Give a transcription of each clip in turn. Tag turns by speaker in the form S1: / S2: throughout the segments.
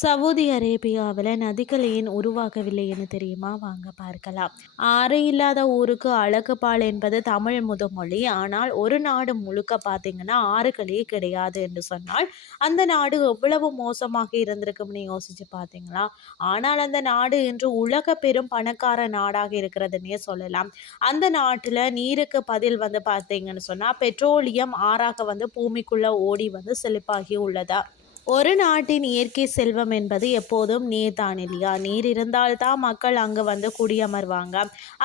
S1: Saudi அரேபியாவில் நதிகள் ஏன் உருவாகவில்லை என தெரியுமா? வாங்க பார்க்கலாம். ஆறு இல்லாத ஊருக்கு அழகுபால் என்பது தமிழ் முதுமொழி. ஆனால் ஒரு நாடு முழுக்க பார்த்தீங்கன்னா ஆறுகளே கிடையாது என்று சொன்னால் அந்த நாடு எவ்வளவு மோசமாக இருந்திருக்கும்னு யோசிச்சு பார்த்தீங்களா ஆனால் அந்த நாடு இன்று உலக பெரும் பணக்கார நாடாக இருக்கிறதுன்னே சொல்லலாம். அந்த நாட்டில் நீருக்கு பதில் வந்து பார்த்தீங்கன்னு சொன்னால் பெட்ரோலியம் ஆறாக வந்து பூமிக்குள்ளே ஓடி வந்து செழிப்பாகி உள்ளதா? ஒரு நாட்டின் இயற்கை செல்வம் என்பது எப்போதும் நீர் தான் இல்லையா நீர் இருந்தால்தான் மக்கள் அங்கே வந்து குடியமர்வாங்க.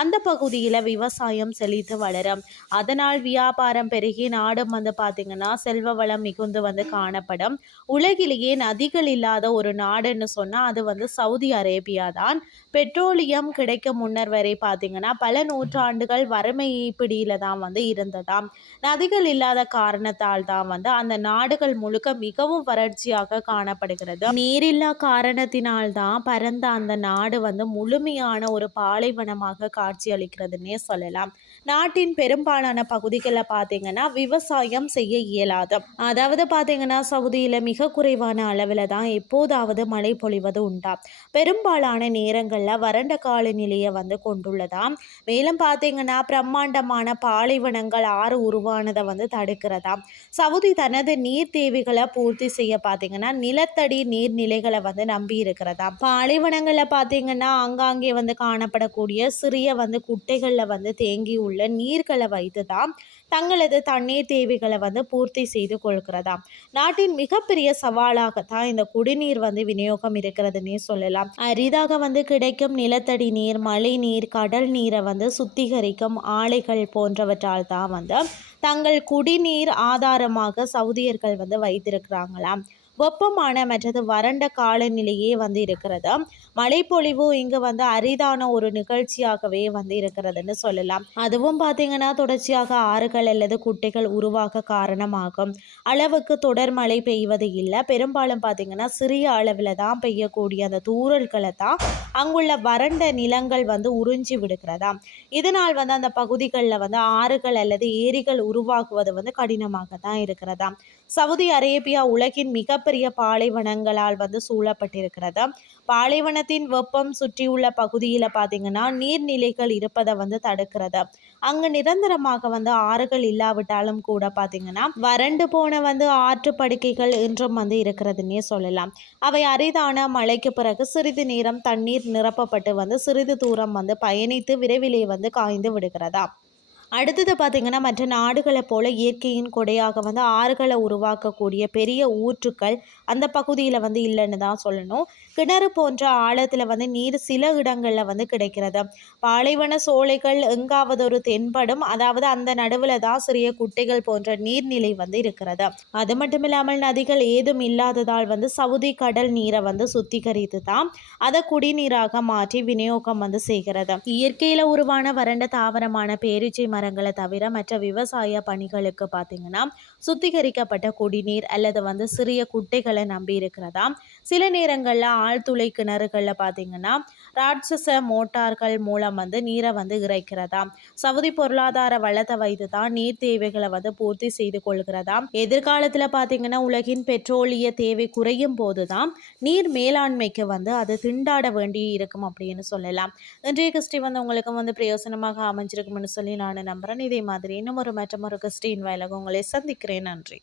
S1: அந்த பகுதியில் விவசாயம் செழித்து வளரும். அதனால் வியாபாரம் பெருகி நாடும் வந்து பார்த்திங்கன்னா செல்வ வளம் மிகுந்து வந்து காணப்படும். உலகிலேயே நதிகள் இல்லாத ஒரு நாடுன்னு சொன்னால் அது வந்து சவுதி அரேபியா தான். பெட்ரோலியம் கிடைக்க முன்னர் வரை பார்த்திங்கன்னா பல நூற்றாண்டுகள் வறுமை பிடியில் தான் வந்து இருந்ததாம். நதிகள் இல்லாத காரணத்தால் தான் வந்து அந்த நாடுகள் முழுக்க மிகவும் வறட்சி காட்சியாக காணப்படுகிறது. நீரில்லா காரணத்தினால்தான் பரந்த அந்த நாடு வந்து முழுமையான ஒரு பாலைவனமாக காட்சியளிக்கிறதுன்னே சொல்லலாம். நாட்டின் பெரும்பாலான பகுதிகளில் பார்த்தீங்கன்னா விவசாயம் செய்ய இயலாது. அதாவது பார்த்தீங்கன்னா சவுதியில் மிக குறைவான அளவில் தான் எப்போதாவது மழை பொழிவது உண்டா? பெரும்பாலான நேரங்களில் வறண்ட காலநிலையை வந்து கொண்டுள்ளதாம் மேலும் பார்த்தீங்கன்னா பிரம்மாண்டமான பாலைவனங்கள் ஆறு உருவானதை வந்து தடுக்கிறதா? சவுதி தனது நீர் தேவைகளை பூர்த்தி செய்ய பார்த்தீங்கன்னா நிலத்தடி நீர்நிலைகளை வந்து நம்பி இருக்கிறதா? பாலைவனங்களில் பார்த்தீங்கன்னா ஆங்காங்கே வந்து காணப்படக்கூடிய சிறிய வந்து குட்டைகளில் வந்து தேங்கி உள்ள நீர்களை வைத்து தான் தங்களது தண்ணீர் தேவைகளை வந்து பூர்த்தி செய்து கொள்கிறதா நாட்டின் மிகப்பெரிய சவாலாகத்தான் இந்த குடிநீர் வந்து விநியோகம் இருக்கிறதுனே சொல்லலாம். அரிதாக வந்து கிடைக்கும் நிலத்தடி நீர் மழை நீர் கடல் நீரை வந்து சுத்திகரிக்கும் ஆலைகள் போன்றவற்றால் தான் வந்து தங்கள் குடிநீர் ஆதாரமாக சவுதியர்கள் வந்து வைத்திருக்கிறாங்களாம். வெப்பமான மற்றது வறண்ட காலநிலையே வந்து இருக்கிறது. மழைப்பொழிவு இங்கு வந்து அரிதான ஒரு நிகழ்ச்சியாகவே வந்து இருக்கிறதுன்னு சொல்லலாம். அதுவும் பார்த்தீங்கன்னா தொடர்ச்சியாக ஆறுகள் அல்லது குட்டைகள் உருவாக காரணமாகும். அளவுக்கு தொடர் மழை பெய்வது இல்லை. பெரும்பாலும் பார்த்தீங்கன்னா சிறிய அளவில் தான் பெய்யக்கூடிய அந்த தூரல்களை தான் அங்குள்ள வறண்ட நிலங்கள் வந்து உறிஞ்சி விடுகிறதா. இதனால் வந்து அந்த பகுதிகளில் வந்து ஆறுகள் அல்லது ஏரிகள் உருவாக்குவது வந்து கடினமாக தான் இருக்கிறதா. சவுதி அரேபியா உலகின் மிக மிகப்பெரிய பாலைவனங்களால் வந்து சூழப்பட்டிருக்கிறது? பாலைவனத்தின் வெப்பம் சுற்றியுள்ள பகுதியில் பார்த்தீங்கன்னா நீர்நிலைகள் இருப்பதை வந்து தடுக்கிறது? அங்கு நிரந்தரமாக வந்து ஆறுகள் இல்லாவிட்டாலும் கூட பார்த்தீங்கன்னா வறண்டு போன வந்து ஆற்று படுக்கைகள் இன்றும் வந்து இருக்கிறதுன்னே சொல்லலாம். அவை அரிதான மழைக்கு பிறகு சிறிது நேரம் தண்ணீர் நிரப்பப்பட்டு வந்து சிறிது தூரம் வந்து பயணித்து விரைவிலே வந்து காய்ந்து விடுகிறதா? அடுத்தது பார்த்திங்கன்னா மற்ற நாடுகளைப் போல இயற்கையின் கொடையாக வந்து ஆறுகளை உருவாக்கக்கூடிய பெரிய ஊற்றுக்கள் அந்த பகுதியில் வந்து இல்லைன்னு தான் சொல்லணும். கிணறு போன்ற ஆழத்தில் வந்து நீர் சில இடங்களில் வந்து கிடைக்கிறது. பாலைவன சோலைகள் எங்காவது ஒரு தென்படும். அதாவது அந்த நடுவில் தான் சிறிய குட்டைகள் போன்ற நீர்நிலை வந்து இருக்கிறது. அது மட்டும் இல்லாமல் நதிகள் ஏதும் இல்லாததால் வந்து சவுதி கடல் நீரை வந்து சுத்திகரித்து தான் அதை குடிநீராக மாற்றி விநியோகம் வந்து செய்கிறது. இயற்கையில் உருவான வறண்ட தாவரமான பேரிச்சை மரங்களை தவிர மற்ற விவசாய பணிகளுக்கு பார்த்தீங்கன்னா சுத்திகரிக்கப்பட்ட குடிநீர் அல்லது வந்து சிறிய குட்டைகளை நம்பி இருக்கிறதா? சில நேரங்களில் ஆழ்துளை கிணறுகளில் பார்த்தீங்கன்னா ராட்சச மோட்டார்கள் மூலம் வந்து நீரை வந்து இறைக்கிறதா? சவுதி பொருளாதார வளத்தை வைத்து தான் நீர் தேவைகளை வந்து பூர்த்தி செய்து கொள்கிறதா? எதிர்காலத்தில் பார்த்தீங்கன்னா உலகின் பெட்ரோலிய தேவை குறையும் போது தான் நீர் மேலாண்மைக்கு வந்து அது திண்டாட வேண்டி இருக்கும் அப்படின்னு சொல்லலாம். இன்றைய கிறிஸ்டி வந்து உங்களுக்கு வந்து பிரயோசனமாக அமைஞ்சிருக்கும்னு சொல்லி நான் நம்புகிறேன் இதே மாதிரி இன்னும் ஒரு மற்றும் கிறிஸ்டின் வயலாக உங்களை சந்திக்கிறேன். நன்றி.